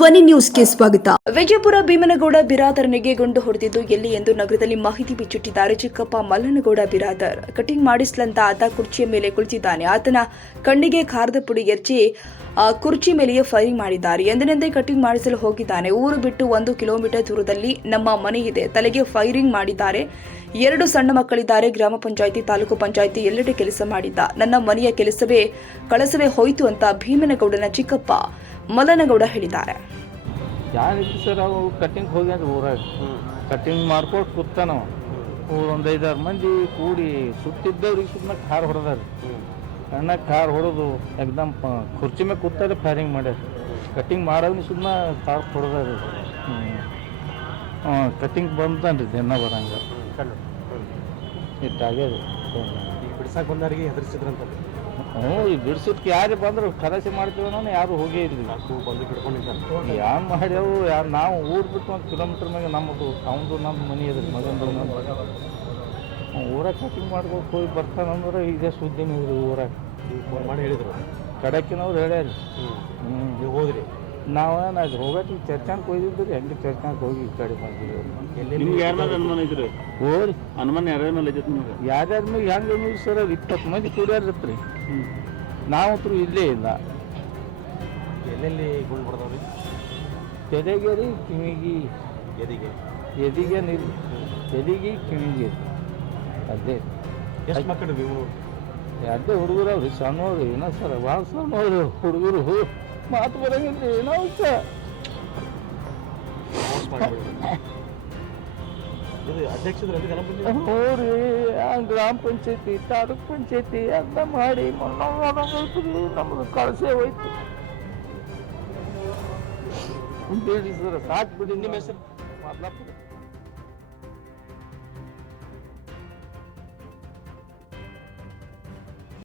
ಧ್ವನಿ ನ್ಯೂಸ್ಗೆ ಸ್ವಾಗತ. ವಿಜಯಪುರ ಭೀಮನಗೌಡ ಬಿರಾದರನಿಗೆ ಗುಂಡು ಹೊಡೆದಿದ್ದು ಎಲ್ಲಿ ಎಂದು ನಗರದಲ್ಲಿ ಮಾಹಿತಿ ಬಿಚ್ಚಿಟ್ಟಿದ್ದಾರೆ. ಚಿಕ್ಕಪ್ಪ ಮಲ್ಲನಗೌಡ ಬಿರಾದರ್ ಕಟಿಂಗ್ ಮಾಡಿಸಲಂತ ಆತ ಕುರ್ಚಿಯ ಮೇಲೆ ಕುಳಿತಿದ್ದಾನೆ. ಆತನ ಕಣ್ಣಿಗೆ ಖಾರದ ಪುಡಿ ಎರಚಿ ಕುರ್ಚಿ ಮೇಲೆಯೇ ಫೈರಿಂಗ್ ಮಾಡಿದ್ದಾರೆ. ಎಂದಿನಂತೆ ಕಟಿಂಗ್ ಮಾಡಿಸಲು ಹೋಗಿದ್ದಾನೆ. ಊರು ಬಿಟ್ಟು ಒಂದು ಕಿಲೋಮೀಟರ್ ದೂರದಲ್ಲಿ ನಮ್ಮ ಮನೆ ಇದೆ. ತಲೆಗೆ ಫೈರಿಂಗ್ ಮಾಡಿದ್ದಾರೆ. ಎರಡು ಸಣ್ಣ ಮಕ್ಕಳಿದ್ದಾರೆ. ಗ್ರಾಮ ಪಂಚಾಯಿತಿ, ತಾಲೂಕು ಪಂಚಾಯಿತಿ ಎಲ್ಲೆಡೆ ಕೆಲಸ ಮಾಡಿದ್ದ. ನನ್ನ ಮನೆಯ ಕೆಲಸವೇ ಕಳಸವೇ ಹೋಯಿತು ಅಂತ ಭೀಮನಗೌಡನ ಚಿಕ್ಕಪ್ಪ ಮಲ್ಲನಗೌಡ ಹೇಳಿದ್ದಾರೆ. ಯಾರಿತ್ತು ಸರ್ ಅವು ಕಟ್ಟಿಂಗ್ ಹೋಗ್ಯಾರ ಊರಾಗ. ಕಟ್ಟಿಂಗ್ ಮಾಡ್ಕೊಟ್ಟು ಕೂತಾನ ಒಂದು ಐದಾರು ಮಂದಿ ಕೂಡಿ ಸುತ್ತಿದ್ದವ್ರಿಗೆ ಸುಮ್ಮನೆ ಕಾರ್ ಹೊಡೆದಾರ ಅಣ್ಣ ಕಾರ್ ಹೊಡೆದು ಎಕ್ದಮ್ ಕುರ್ಚಿ ಮೇಲೆ ಕೂತಾರೆ ಫೈರಿಂಗ್ ಮಾಡ್ಯಾರ. ಕಟ್ಟಿಂಗ್ ಮಾಡೋದು ಸುಮ್ಮನೆ ಕಾರ್ ಹೊಡೆದಾರ ಹಾಂ ಕಟ್ಟಿಂಗ್ ಬಂತಾನ್ರಿ ದಿನ ಬರಂಗ. ಇಟ್ಟಾಗ್ಯದ ಬಿಡ್ಸಕ್ಕೆ ಬಿಡ್ಸಾಕ್ ಬಂದವರಿಗೆ ಹೆದರ್ಸಿದ್ರಂತ ಹ್ಞೂ ಈ ಬಿಡ್ಸಿದ್ಕೆ ಯಾರು ಬಂದ್ರು ಖಲಾಸಿ ಮಾಡ್ತೀವಿ ಯಾರು ಹೋಗೇ ನಾಲ್ಕು ಬಂದು ಬಿಡ್ಕೊಂಡಿದ್ದಾರೆ ಯಾರು ಮಾಡ್ಯಾವು ಯಾರು ನಾವು ಊರು ಬಿಟ್ಟು ಒಂದು ಕಿಲೋಮೀಟ್ರ್ ಮ್ಯಾಗ ನಮ್ಮದು ಅವನದು ನಮ್ಮ ಮನೆ ಅದ ಮಗಂದು ಊರಾಗ ಕಟಿಂಗ್ ಮಾಡ್ಬೇಕು ಹೋಗಿ ಬರ್ತಾನಂದ್ರೆ ಇದೇ ಊರಾಗ. ನೀವು ಫೋನ್ ಮಾಡಿ ಹೇಳಿದ್ರು. ಕಡಕಿನವ್ರು ಹೇಳ್ಯಾರಿ. ಹ್ಞೂ ಹ್ಞೂ ನಾವು ಹೋಗಕ್ಕೆ ಚರ್ಚಾಂಗೆ ಹೋಗಿದ್ದು ರೀ ಹೆಂಗೆ ಚರ್ಚಾನ್ಗೆ ಹೋಗಿ ಈ ಕಡೆ ಬಂದಿದ್ದೀವಿ ನಿಮ್ಗೆ ಯಾರ ಅನುಮಾನ ಇದ್ರಿ? ಹೋರಿ. ಅನುಮಾನ ಯಾರ್ಯಾರ ಮೇಲೆ ಐತಿ ನಿಮಗೆ? ಯಾರ್ಯಾರ ಮೇಲೆ ಹೆಂಗೆ ನೀವು ಸರ್? ಅದು ಇಪ್ಪತ್ತು ಮಂದಿ ಕೂಡ್ಯಾರತ್ರಿ ನಾವಂತೂ ಇಲ್ಲೇ ಇಲ್ಲ. ಎಲ್ಲೆಲ್ಲಿ ಗುಂಡು ಹೊಡೆದವ್ರಿ? ತೆರೆಗೆ ರೀ ಕಿವಿಗಿ. ಎದಿಗೆ. ಎದಿಗೆ ನೀರು. ಎದಿಗೆ ಕಿವಿಗೆ. ಅದೇ. ಎಷ್ಟು ಮಕ್ಕಳು ಭೀಮರು ಎರಡೇ ಹುಡುಗರು ಅವ್ರಿ ಸಣ್ಣವ್ರು ಏನೋ ಸರ್ ಭಾಳ ಸಣ್ಣವ್ರು ಹುಡುಗರು. ಮಾತು ಬರಂಗಿಲ್ಲ ಏನೋ ಸರ್ ಇದು ಹ್ಞೂ ರೀ. ಗ್ರಾಮ ಪಂಚಾಯತಿ ತಾಲೂಕ್ ಪಂಚಾಯತಿ ಅಂತ ಮಾಡಿ ಮೊನ್ನೆ ನಮ್ದು ಕಳಸೆ ಹೋಯ್ತು. ಬಿಡಿ ಸರ್ ಸಾಕು ಬಿಡಿ ನಿಮ್ಮ ಹೆಸರು? ಮೊದ್ಲ